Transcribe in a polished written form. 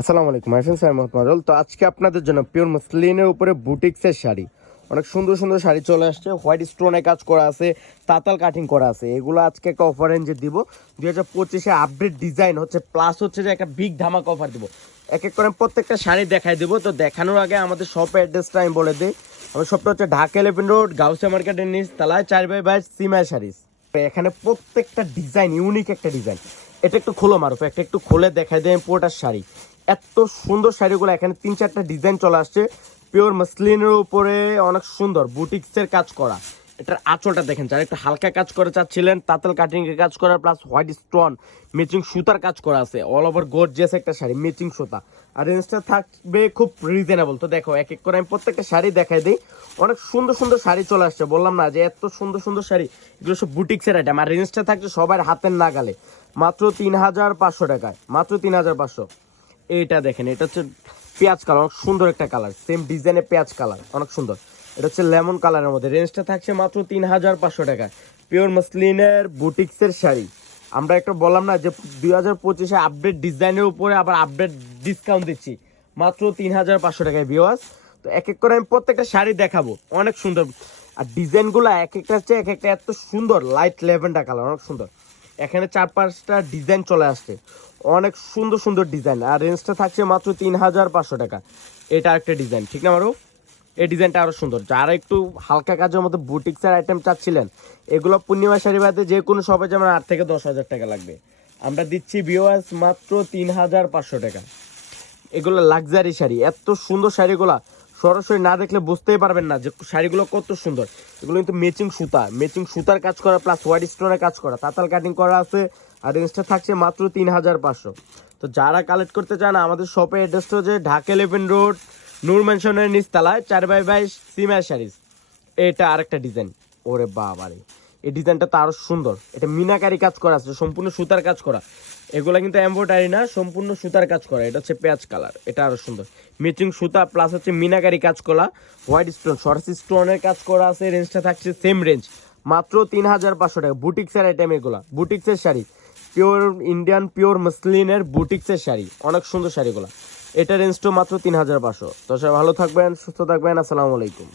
আসসালামু আলাইকুম আহসান স্যার মোহাম্মদ। তো আজকে আপনাদের জন্য পিওর মসলিনের উপরে বুটিক্সের শাড়ি, অনেক সুন্দর সুন্দর শাড়ি চলে আসছে। হোয়াইট স্টোনে কাজ করা আছে, তাতাল কাটিং করা আছে। এগুলো আজকে একটা অফার রেঞ্জে দিব। 2025-এ আপডেট ডিজাইন হচ্ছে, প্লাস হচ্ছে যে একটা বিগ ধামাক অফার দিব। এক এক করে প্রত্যেকটা শাড়ি দেখাই দেবো। তো দেখানোর আগে আমাদের শপের অ্যাড্রেসটা আমি বলে দিই। আমার শপটা হচ্ছে ঢাকা 11 রোড, গাউসিয়া মার্কেটের নিচ তলায় 4/22 সিমাই শাড়িজ। এখানে প্রত্যেকটা ডিজাইন ইউনিক একটা ডিজাইন। এটা একটু খোলো মারুফ, একটা একটু খুলে দেখাই দেয় পুরোটার শাড়ি। এত সুন্দর শাড়িগুলো, এখানে 3-4টা ডিজাইন চলে আসছে পিওর মসলিনের উপরে, অনেক সুন্দর বুটিক্সের কাজ করা। এটার আঁচলটা দেখেন, যারা একটু হালকা কাজ করে চাচ্ছিলেন, তাঁতাল কাটিং এর কাজ করা প্লাস হোয়াইট স্টোন ম্যাচিং সুতার কাজ করা আছে। অল ওভার গর্জিয়াস একটা শাড়ি, ম্যাচিং সুতা। আর রেঞ্জটা থাকবে খুব রিজনেবল। তো দেখো এক এক করে আমি প্রত্যেকটা শাড়ি দেখাই দিই। অনেক সুন্দর সুন্দর শাড়ি চলে আসছে, বললাম না যে এত সুন্দর সুন্দর শাড়ি। এগুলো সব বুটিক্সের আইটেম। আর রেঞ্জটা থাকছে সবার হাতের নাগালে, মাত্র 3500 টাকায়, মাত্র 3500। এইটা দেখেন, এটা হচ্ছে পেঁয়াজ কালার, অনেক সুন্দর একটা কালার, সেম ডিজাইনে পেঁয়াজ কালার, অনেক সুন্দর। এটা হচ্ছে লেমন কালারের মধ্যে। রেঞ্জটা থাকছে মাত্র 3500 টাকায়, পিওর মসলিনের বুটিক্সের শাড়ি। আমরা একটা বললাম না যে 2025-এ আপডেট ডিজাইনের উপরে আবার আপডেট ডিসকাউন্ট দিচ্ছি, মাত্র 3500 টাকায় ভিউয়ার্স। তো এক এক করে আমি প্রত্যেকটা শাড়ি দেখাবো, অনেক সুন্দর। আর ডিজাইনগুলো এক একটা হচ্ছে এক একটা এত সুন্দর, লাইট ল্যাভেন্ডার কালার, অনেক সুন্দর। এখানে 4-5টা ডিজাইন চলে আসছে, অনেক সুন্দর সুন্দর ডিজাইন। আর রেঞ্জটা থাকছে মাত্র 3500 টাকা। এটা একটা ডিজাইন, ঠিক না মারু? এই ডিজাইনটা আরো সুন্দর। যারা একটু হালকা কাজের মধ্যে বুটিক্সের আইটেম চাচ্ছিলেন, এগুলো পূর্ণিমা শাড়ি বাদে যে কোনো শপে যেমন 8 থেকে 10,000 টাকা লাগবে, আমরা দিচ্ছি ভিউয়ার্স মাত্র 3500 টাকা। এগুলো লাক্সারি শাড়ি, এত সুন্দর শাড়িগুলা সরাসরি না দেখলে বুঝতেই পারবেন না যে শাড়িগুলো কত সুন্দর। এগুলো কিন্তু ম্যাচিং সুতা, ম্যাচিং সুতার কাজ করা প্লাস হোয়াইট স্টোনের কাজ করা, তাতাল কাটিং করা আছে। আর রেঞ্জটা থাকছে মাত্র 3500। তো যারা কালেক্ট করতে চান, আমাদের শপের অ্যাড্রেসটা হচ্ছে ঢাকা 11 রোড, নূর ম্যানশনের নিচতলায় 4/22 সিমাই শাড়িজ। এটা আরেকটা ডিজাইন, ওরে বাবারে, এই ডিজাইনটা তো আরো সুন্দর। এটা মিনাকারি কাজ করা আছে, সম্পূর্ণ সুতার কাজ করা। এগুলা কিন্তু এমব্রয়ডারি না, সম্পূর্ণ সুতার কাজ করা। এটা হচ্ছে পেঁয়াজ কালার, এটা আরো সুন্দর। ম্যাচিং সুতা প্লাস হচ্ছে মিনাকারি কাজ করা, হোয়াইট স্টোন সরসি স্টোনের কাজ করা আছে। রেঞ্জটা থাকছে সেম রেঞ্জ, মাত্র 3500 টাকা। বুটিক্সের আইটেম এগুলা, বুটিক্সের শাড়ি, পিওর ইন্ডিয়ান পিওর মসলিনের বুটিক্সের শাড়ি, অনেক সুন্দর শাড়িগুলা। এটা রেঞ্জটা মাত্র 3500। তো সবাই ভালো থাকবেন, সুস্থ থাকবেন, আসসালামু আলাইকুম।